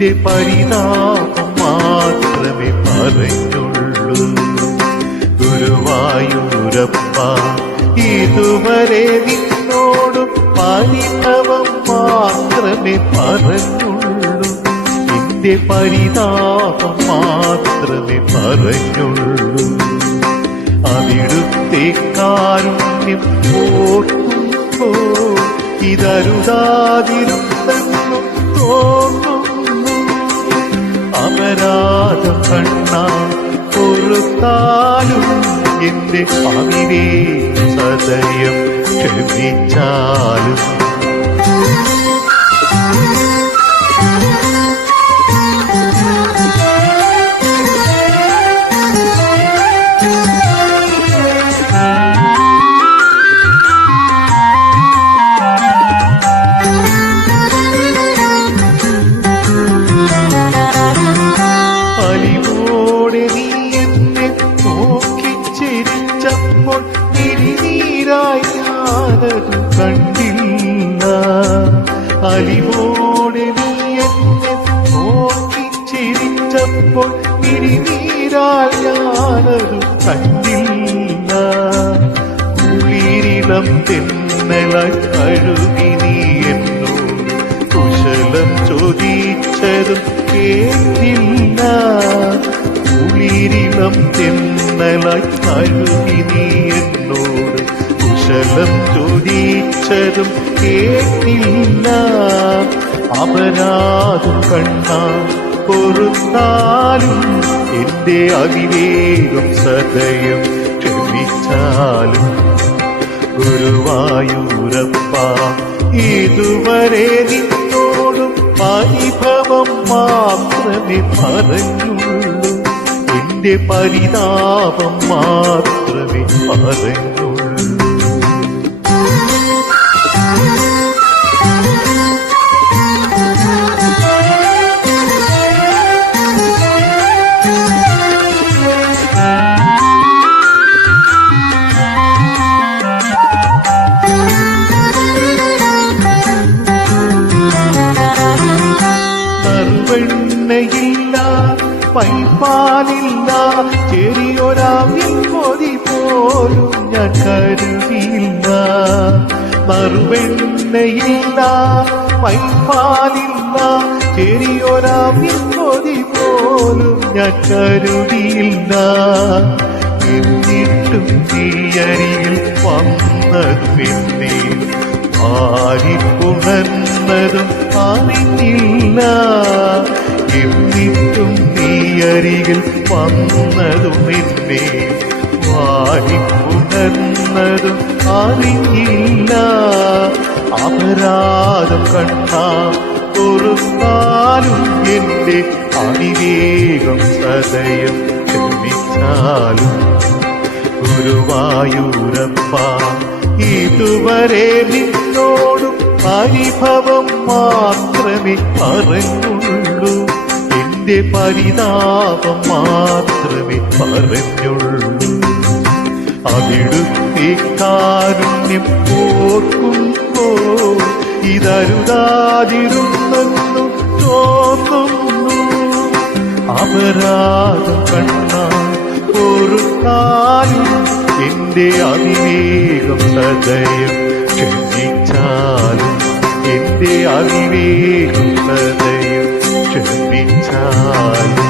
എന്റെ പരിതാപം മാത്രമേ പറഞ്ഞുള്ളൂ. ഗുരുവായൂരപ്പ, ഇതുവരെ നിന്നോട് പരിഭവം മാത്രമേ പറഞ്ഞുള്ളൂ. എന്റെ പരിതാപം മാത്രമേ പറഞ്ഞുള്ളൂ. അവിടുത്തെ കാരുണ്യം ഓർക്കുമ്പോൾ ഇതരുതാതിരുന്നെന്നു തോന്നുന്നു. അപരാധം കണ്ണാ പൊറുത്താലും എന്റെ അവിവേ സദയം ക്ഷമിച്ചാലും. ചിരിച്ചപ്പോൾ തിരിനീരായി ഞാനത് കണ്ടില്ല. അലിവോടെ നീ എന്നെ നോക്കി ചിരിച്ചപ്പോൾ തിരിനീരായി ഞാനത് കണ്ടില്ല. കുളിരിളം തെന്നലായി കഴുകി നീ എന്നോട് കുശലം ചോദിച്ചതും കേട്ടില്ല. കുളിരിളം തെന്നലായി കഴുകി നീ എന്നോട് കുശലം ചോദിച്ചതും കേട്ടില്ല. അപരാധം കണ്ണാ പൊറുത്താലും എന്റെ അവിവേകം സദയം ക്ഷമിച്ചാലും. ഗുരുവായൂരപ്പ, ഇതുവരെ നിന്നോടും പരിഭവം മാത്രമേ പറഞ്ഞുള്ളൂ. എന്റെ പരിതാപം മാത്രമേ പറഞ്ഞുള്ളൂ. വെണ്ണയില്ല, പൈപ്പാലില്ല, ചെറിയൊരാവിൻ കൊതി പോലും ഞാൻ കരുതിയില്ല. മറുവെണ്ണയില്ല, പൈപ്പാലില്ല, ചെറിയൊരാവിൻ കൊതി പോലും ഞാൻ കരുതിയില്ല. എന്നിട്ടും തീയരിയിൽ വന്നതും എന്നെ ആരിപ്പുണർന്നതും അറിഞ്ഞില്ല. എന്നിട്ടും നീയരികിൽ വന്നതും എന്നെ ആരിപ്പുണർന്നതും അറിഞ്ഞില്ല. അപരാധം കണ്ണാ പൊറുത്താലും എന്റെ അവിവേകം സദയം ക്ഷമിച്ചാലും. ഗുരുവായൂരപ്പ, ഇതുവരെ നിന്നോടും പരിഭവം മാത്രമേ പറഞ്ഞുള്ളൂ. എന്റെ പരിതാപം മാത്രമേ പറഞ്ഞുള്ളൂ. അവിടുത്തെ കാരുണ്യം ഓർക്കുമ്പോൾ ഇതരുതാതിരുന്നെന്നു തോന്നുന്നു. അപരാധം കണ്ണാ പൊറുത്താലും എന്റെ അവിവേകം സദയം ക്ഷമിച്ചാലും. എന്റെ അവിവേകം സദയം ക്ഷമിച്ചാലും.